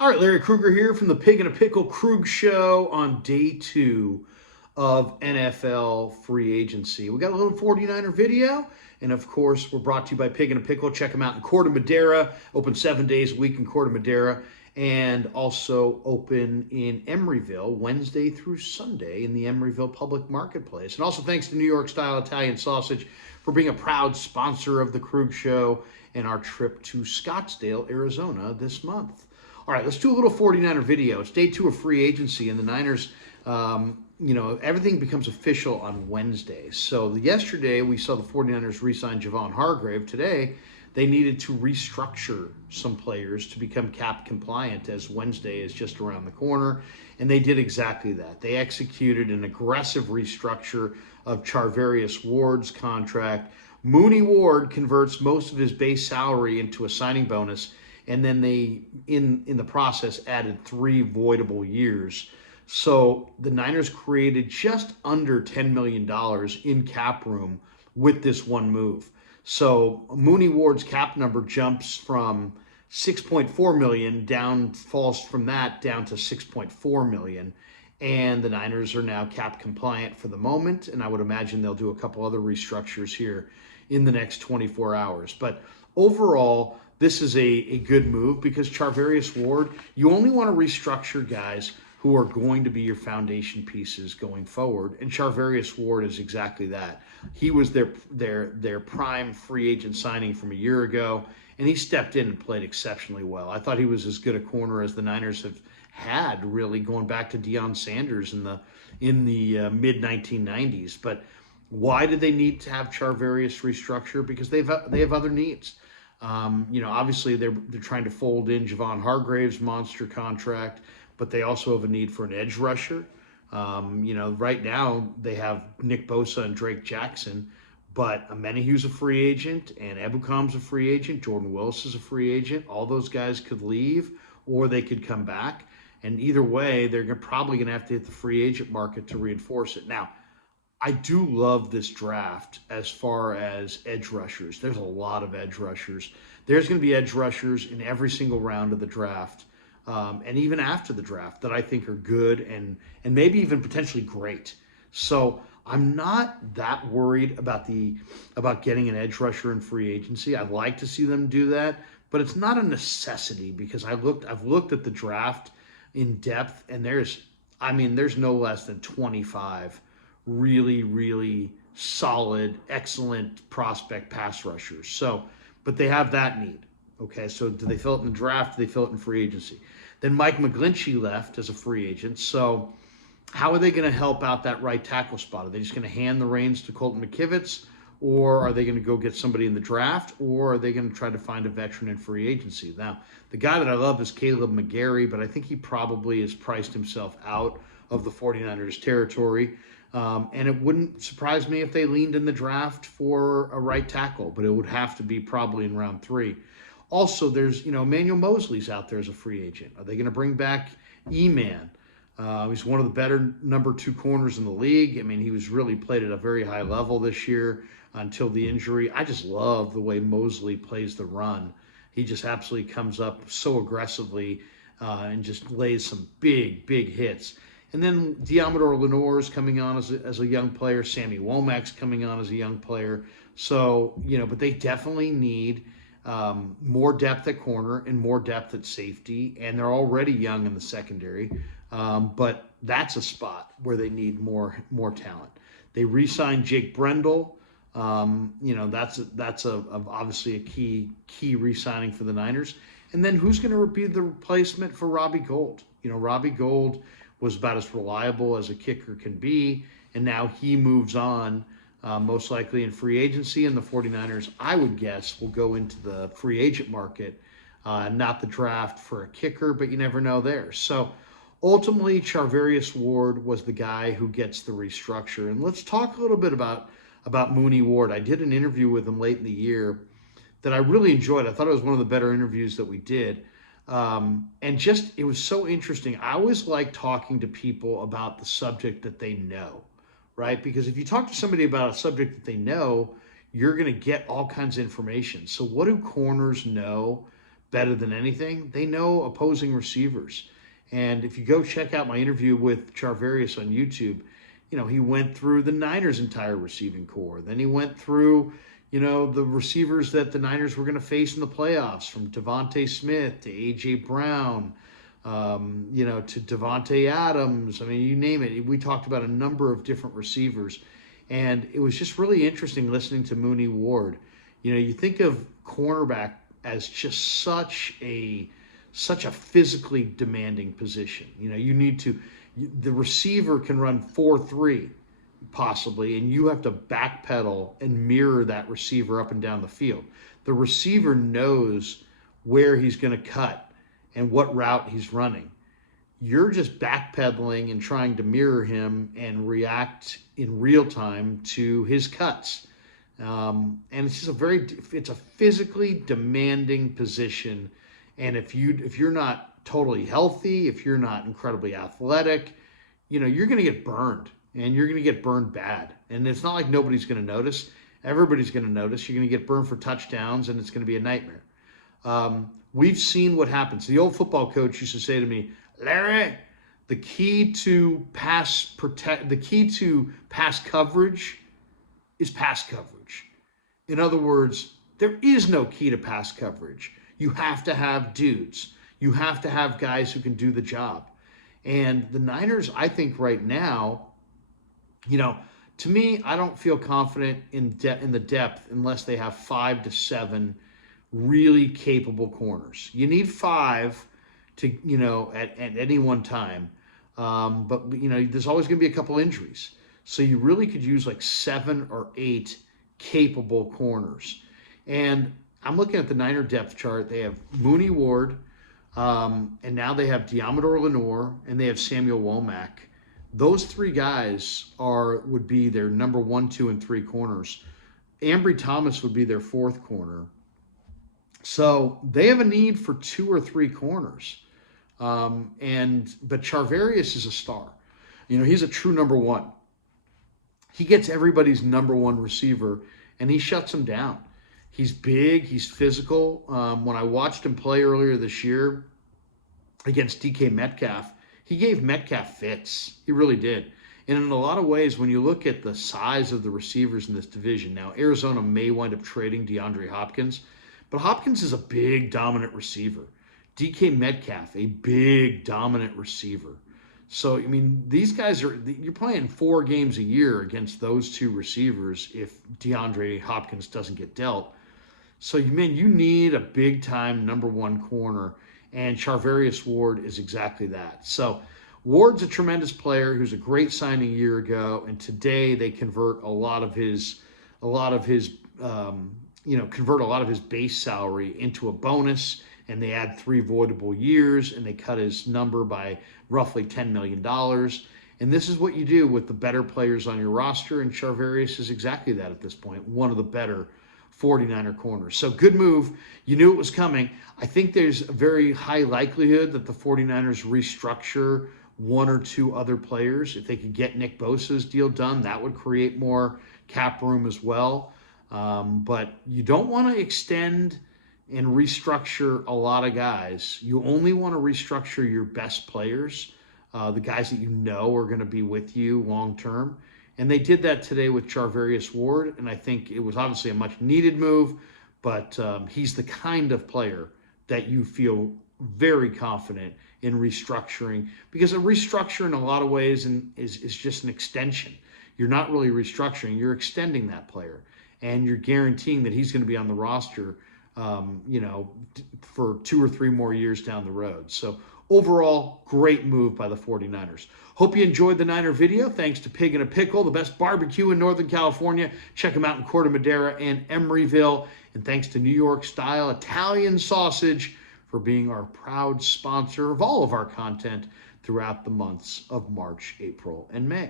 All right, Larry Krueger here from the Pig and a Pickle Krug Show on day 2 of NFL free agency. We got a little 49er video, and of course, we're brought to you by Pig and a Pickle. Check them out in Corte Madera, open 7 days a week in Corte Madera, and also open in Emeryville Wednesday through Sunday in the Emeryville Public Marketplace. And also thanks to New York Style Italian Sausage for being a proud sponsor of the Krug Show and our trip to Scottsdale, Arizona this month. All right, let's do a little 49er video. It's day 2 of free agency, and the Niners, everything becomes official on Wednesday. So yesterday, we saw the 49ers re-sign Javon Hargrave. Today, they needed to restructure some players to become cap compliant, as Wednesday is just around the corner, and they did exactly that. They executed an aggressive restructure of Charvarius Ward's contract. Mooney Ward converts most of his base salary into a signing bonus, and then they, in the process, added 3 voidable years. So the Niners created just under $10 million in cap room with this one move. So Mooney Ward's cap number jumps from 6.4 million falls from that down to 6.4 million. And the Niners are now cap compliant for the moment, and I would imagine they'll do a couple other restructures here in the next 24 hours. But overall, this is a good move because Charvarius Ward, you only want to restructure guys who are going to be your foundation pieces going forward. And Charvarius Ward is exactly that. He was their prime free agent signing from a year ago, and he stepped in and played exceptionally well. I thought he was as good a corner as the Niners have had, really, going back to Deion Sanders in the mid 1990s. But why did they need to have Charvarius restructure? Because they have other needs. Obviously they're trying to fold in Javon Hargrave's monster contract, but they also have a need for an edge rusher. Right now they have Nick Bosa and Drake Jackson, but Amenahu's a free agent and Ebukam's a free agent. Jordan Willis is a free agent. All those guys could leave or they could come back. And either way, they're probably going to have to hit the free agent market to reinforce it. Now, I do love this draft as far as edge rushers. There's a lot of edge rushers. There's going to be edge rushers in every single round of the draft, and even after the draft, that I think are good and maybe even potentially great. So I'm not that worried about getting an edge rusher in free agency. I'd like to see them do that, but it's not a necessity because I've looked at the draft in depth, and there's no less than 25 really, really solid, excellent prospect pass rushers. So, but they have that need. Okay, so do they fill it in the draft? Do they fill it in free agency? Then Mike McGlinchey left as a free agent. So how are they going to help out that right tackle spot? Are they just going to hand the reins to Colton McKivitz, or are they going to go get somebody in the draft, or are they going to try to find a veteran in free agency? Now, the guy that I love is Caleb McGarry, but I think he probably has priced himself out of the 49ers territory. And it wouldn't surprise me if they leaned in the draft for a right tackle, but it would have to be probably in round 3. Also, there's, Emmanuel Mosley's out there as a free agent. Are they going to bring back E-Man? He's one of the better number 2 corners in the league. I mean, he was really played at a very high level this year until the injury. I just love the way Mosley plays the run. He just absolutely comes up so aggressively and just lays some big, big hits. And then Diamador Lenoir's coming on as a young player. Sammy Womack's coming on as a young player. So, but they definitely need more depth at corner and more depth at safety. And they're already young in the secondary. But that's a spot where they need more talent. They re-signed Jake Brendel. That's obviously a key re-signing for the Niners. And then who's going to be the replacement for Robbie Gould? Robbie Gould was about as reliable as a kicker can be, and now he moves on, most likely in free agency, and the 49ers, I would guess, will go into the free agent market, not the draft for a kicker, but you never know there. So ultimately, Charvarius Ward was the guy who gets the restructure. And let's talk a little bit about Mooney Ward. I did an interview with him late in the year that I really enjoyed. I thought it was one of the better interviews that we did. And just, it was so interesting. I always like talking to people about the subject that they know, right? Because if you talk to somebody about a subject that they know, you're going to get all kinds of information. So what do corners know better than anything, they know opposing receivers. And if you go check out my interview with Charvarius on YouTube, he went through the Niners' entire receiving core. Then he went through, the receivers that the Niners were going to face in the playoffs, from Devontae Smith to A.J. Brown, to Devontae Adams. I mean, you name it. We talked about a number of different receivers. And it was just really interesting listening to Mooney Ward. You think of cornerback as just such a physically demanding position. The receiver can run 4-3 possibly, and you have to backpedal and mirror that receiver up and down the field. The receiver knows where he's going to cut and what route he's running. You're just backpedaling and trying to mirror him and react in real time to his cuts. And it's just it's a physically demanding position. And if you're not totally healthy, if you're not incredibly athletic, you're going to get burned, and you're going to get burned bad. And it's not like nobody's going to notice. Everybody's going to notice. You're going to get burned for touchdowns, and it's going to be a nightmare. We've seen what happens. The old football coach used to say to me, Larry, the key to pass coverage is pass coverage. In other words, there is no key to pass coverage. You have to have dudes. You have to have guys who can do the job. And the Niners, I think right now, to me, I don't feel confident in the depth unless they have 5 to 7 really capable corners. You need 5 to, at any one time. But there's always going to be a couple injuries. So you really could use like 7 or 8 capable corners. And I'm looking at the Niner depth chart. They have Mooney Ward, and now they have Deommodore Lenoir, and they have Samuel Womack. Those 3 guys would be their number 1, 2, and 3 corners. Ambry Thomas would be their 4th corner. So they have a need for 2 or 3 corners. But Charvarius is a star. He's a true number 1. He gets everybody's number 1 receiver, and he shuts them down. He's big. He's physical. When I watched him play earlier this year against DK Metcalf, he gave Metcalf fits. He really did. And in a lot of ways, when you look at the size of the receivers in this division, now Arizona may wind up trading DeAndre Hopkins, but Hopkins is a big, dominant receiver. DK Metcalf, a big, dominant receiver. So, these guys you're playing 4 games a year against those 2 receivers if DeAndre Hopkins doesn't get dealt. So, you need a big-time number 1 corner, and Charvarius Ward is exactly that. So, Ward's a tremendous player who's a great signing a year ago, and today they convert a lot of his base salary into a bonus, and they add 3 voidable years, and they cut his number by roughly $10 million. And this is what you do with the better players on your roster, and Charvarius is exactly that at this point, one of the better 49er corners. So good move. You knew it was coming. I think there's a very high likelihood that the 49ers restructure 1 or 2 other players. If they could get Nick Bosa's deal done, that would create more cap room as well. But you don't want to extend and restructure a lot of guys. You only want to restructure your best players, the guys that are going to be with you long term. And they did that today with Charvarius Ward, and I think it was obviously a much needed move, but he's the kind of player that you feel very confident in restructuring, because a restructure in a lot of ways is just an extension. You're not really restructuring, you're extending that player, and you're guaranteeing that he's going to be on the roster for 2 or 3 more years down the road. So overall, great move by the 49ers. Hope you enjoyed the Niner video. Thanks to Pig in a Pickle, the best barbecue in Northern California. Check them out in Corte Madera and Emeryville. And thanks to New York Style Italian Sausage for being our proud sponsor of all of our content throughout the months of March, April, and May.